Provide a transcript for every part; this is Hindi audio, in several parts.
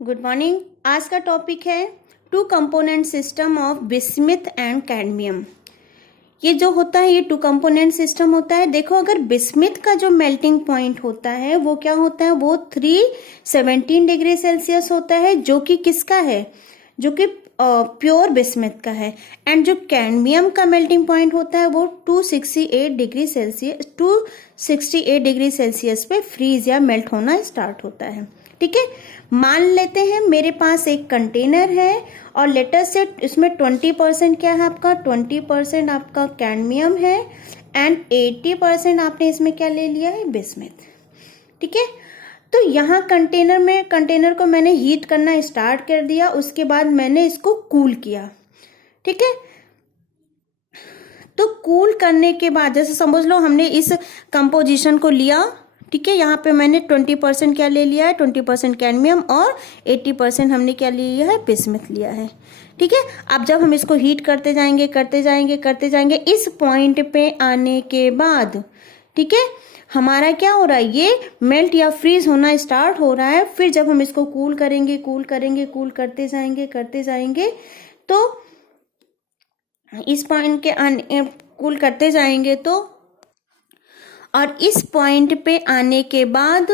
Good morning. आज का टॉपिक है two component system of bismuth and cadmium. ये जो होता है ये टू कंपोनेंट सिस्टम होता है। देखो, अगर बिस्मिथ का जो मेल्टिंग पॉइंट होता है वो क्या होता है, वो 317 डिग्री सेल्सियस होता है, जो कि किसका है, जो कि प्योर बिस्मिथ का है। एंड जो कैडमियम का मेल्टिंग पॉइंट होता है वो 268 डिग्री सेल्सियस पे फ्रीज या मेल्ट होना स्टार्ट होता है। ठीक है, मान लेते हैं मेरे पास एक कंटेनर है और लेटर से इसमें 20% क्या है आपका, 20% आपका कैडमियम है एंड 80% आपने इसमें क्या ले लिया है, बिस्मिथ। ठीक है, तो यहाँ कंटेनर को मैंने हीट करना स्टार्ट कर दिया, उसके बाद मैंने इसको कूल किया। ठीक है, तो कूल करने के बाद जैसे समझ लो हमने इस कंपोजिशन को लिया। ठीक है, यहाँ पे मैंने 20% क्या ले लिया है, 20% कैडमियम और 80% हमने क्या ले लिया है, बिस्मिथ लिया है। ठीक है, अब जब हम इसको हीट करते जाएंगे इस पॉइंट पे आने के बाद, ठीक है, हमारा क्या हो रहा है, ये मेल्ट या फ्रीज होना स्टार्ट हो रहा है। फिर जब हम इसको कूल कूल करते जाएंगे तो इस पॉइंट के कूल करते जाएंगे तो, और इस पॉइंट पे आने के बाद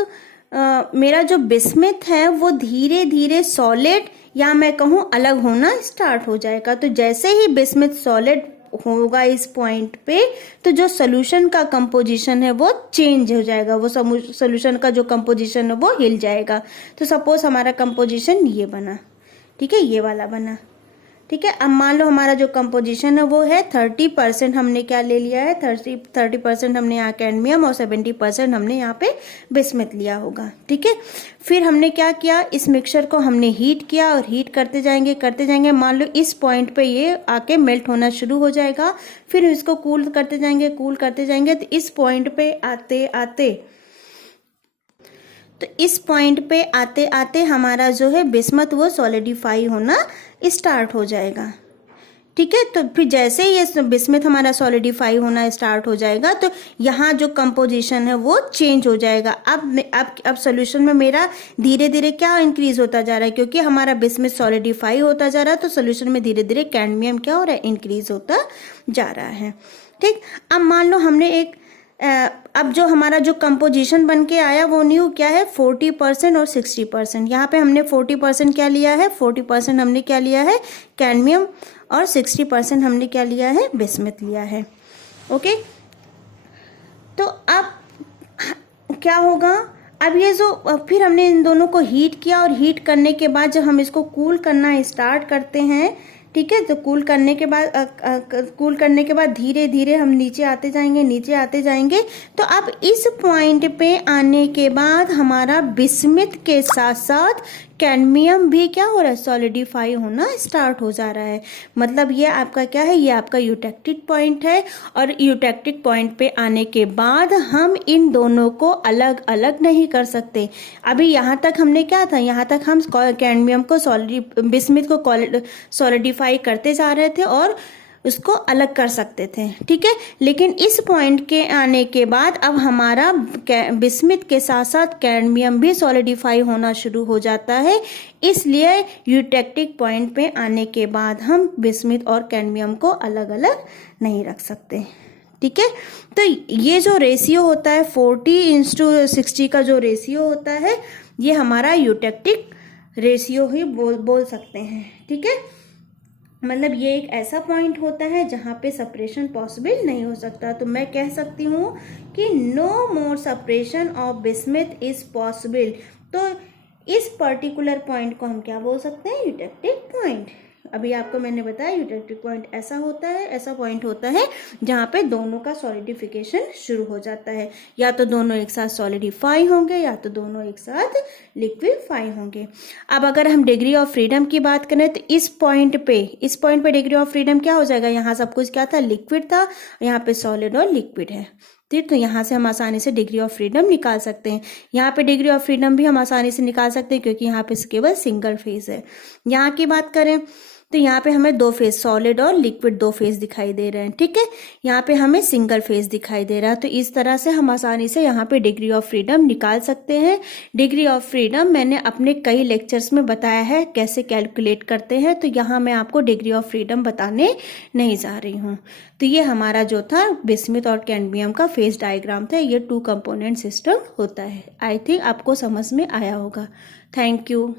मेरा जो बिस्मिथ है वो धीरे धीरे सॉलिड या मैं कहूँ अलग होना स्टार्ट हो जाएगा। तो जैसे ही बिस्मिथ सॉलिड होगा इस पॉइंट पे, तो जो सोल्यूशन का कंपोजिशन है वो चेंज हो जाएगा, वो सोल्यूशन का जो कंपोजिशन है वो हिल जाएगा। तो सपोज हमारा कंपोजिशन ये बना, ठीक है, ये वाला बना। ठीक है, अब मान लो हमारा जो कंपोजिशन है वो है 30% हमने क्या ले लिया है, 30% हमने यहाँ कैडमियम और 70% हमने यहाँ पे बिस्मिथ लिया होगा। ठीक है, फिर हमने क्या किया, इस मिक्सचर को हमने हीट किया और हीट करते जाएंगे। मान लो इस पॉइंट पे ये आके मेल्ट होना शुरू हो जाएगा। फिर इसको कूल करते जाएंगे तो इस पॉइंट पे आते आते हमारा जो है बिस्मथ वो सॉलिडिफाई होना स्टार्ट हो जाएगा। ठीक है, तो फिर जैसे ही ये बिस्मिथ हमारा सॉलिडिफाई होना स्टार्ट हो जाएगा तो यहाँ जो कंपोजिशन है वो चेंज हो जाएगा। अब सॉल्यूशन में मेरा धीरे धीरे क्या इंक्रीज होता जा रहा है, क्योंकि हमारा बिस्मिथ सॉलिडिफाई होता जा रहा है तो सॉल्यूशन में धीरे धीरे कैडमियम क्या हो रहा है, इंक्रीज होता जा रहा है। ठीक, अब मान लो हमने अब जो हमारा जो कंपोजिशन बन के आया वो न्यू क्या है, 40% और 60%। यहाँ पे हमने 40% क्या लिया है, 40% हमने क्या लिया है, कैडमियम, और 60% हमने क्या लिया है, बिस्मिथ लिया है। ओके, तो अब क्या होगा, अब ये जो फिर हमने इन दोनों को हीट किया और हीट करने के बाद जब हम इसको कूल करना स्टार्ट करते हैं, ठीक है, तो कूल करने के बाद धीरे धीरे हम नीचे आते जाएंगे। तो अब इस पॉइंट पे आने के बाद हमारा बिस्मिथ के साथ साथ कैडमियम भी क्या हो रहा है, सॉलिडिफाई होना स्टार्ट हो जा रहा है। मतलब ये आपका क्या है, ये आपका यूटेक्टिक पॉइंट है। और यूटेक्टिक पॉइंट पे आने के बाद हम इन दोनों को अलग अलग नहीं कर सकते। अभी यहाँ तक हमने क्या था, यहाँ तक हम कैडमियम को बिस्मिथ को सॉलिडिफाई करते जा रहे थे और उसको अलग कर सकते थे। ठीक है, लेकिन इस पॉइंट के आने के बाद अब हमारा बिस्मिथ के साथ साथ कैडमियम भी सॉलिडिफाई होना शुरू हो जाता है। इसलिए यूटेक्टिक पॉइंट पे आने के बाद हम बिस्मिथ और कैडमियम को अलग अलग नहीं रख सकते। ठीक है, तो ये जो रेशियो होता है 40:60 का जो रेशियो होता है, ये हमारा यूटेक्टिक रेशियो ही बोल सकते हैं। ठीक है, मतलब ये एक ऐसा पॉइंट होता है जहाँ पे सेपरेशन पॉसिबल नहीं हो सकता। तो मैं कह सकती हूँ कि no more separation of bismuth is possible. तो इस पर्टिकुलर पॉइंट को हम क्या बोल सकते हैं, यूटेक्टिक पॉइंट। अभी आपको मैंने बताया यूटेक्टिक पॉइंट ऐसा पॉइंट होता है जहाँ पे दोनों का सॉलिडिफिकेशन शुरू हो जाता है। या तो दोनों एक साथ सॉलिडिफाई होंगे या तो दोनों एक साथ लिक्विफाई होंगे। अब अगर हम डिग्री ऑफ फ्रीडम की बात करें तो इस पॉइंट पे डिग्री ऑफ फ्रीडम क्या हो जाएगा, यहाँ सब कुछ क्या था, लिक्विड था, यहाँ पे सॉलिड और लिक्विड है। ठीक, तो यहाँ से हम आसानी से डिग्री ऑफ फ्रीडम निकाल सकते हैं। यहाँ पे डिग्री ऑफ फ्रीडम भी हम आसानी से निकाल सकते हैं क्योंकि यहाँ पे केवल सिंगल फेज है। यहाँ की बात करें तो यहाँ पे हमें दो फेज सॉलिड और लिक्विड दो फेज दिखाई दे रहे हैं, ठीक है। यहाँ पे हमें सिंगल फेज दिखाई दे रहा है। तो इस तरह से हम आसानी से यहाँ पे डिग्री ऑफ फ्रीडम निकाल सकते हैं। डिग्री ऑफ फ्रीडम मैंने अपने कई लेक्चर्स में बताया है कैसे कैलकुलेट करते हैं, तो यहाँ मैं आपको डिग्री ऑफ फ्रीडम बताने नहीं जा रही हूँ। तो ये हमारा जो था बिस्मुथ और कैडमियम का फेज डायग्राम था। ये 2 कंपोनेंट सिस्टम होता है। आई थिंक आपको समझ में आया होगा। Thank you.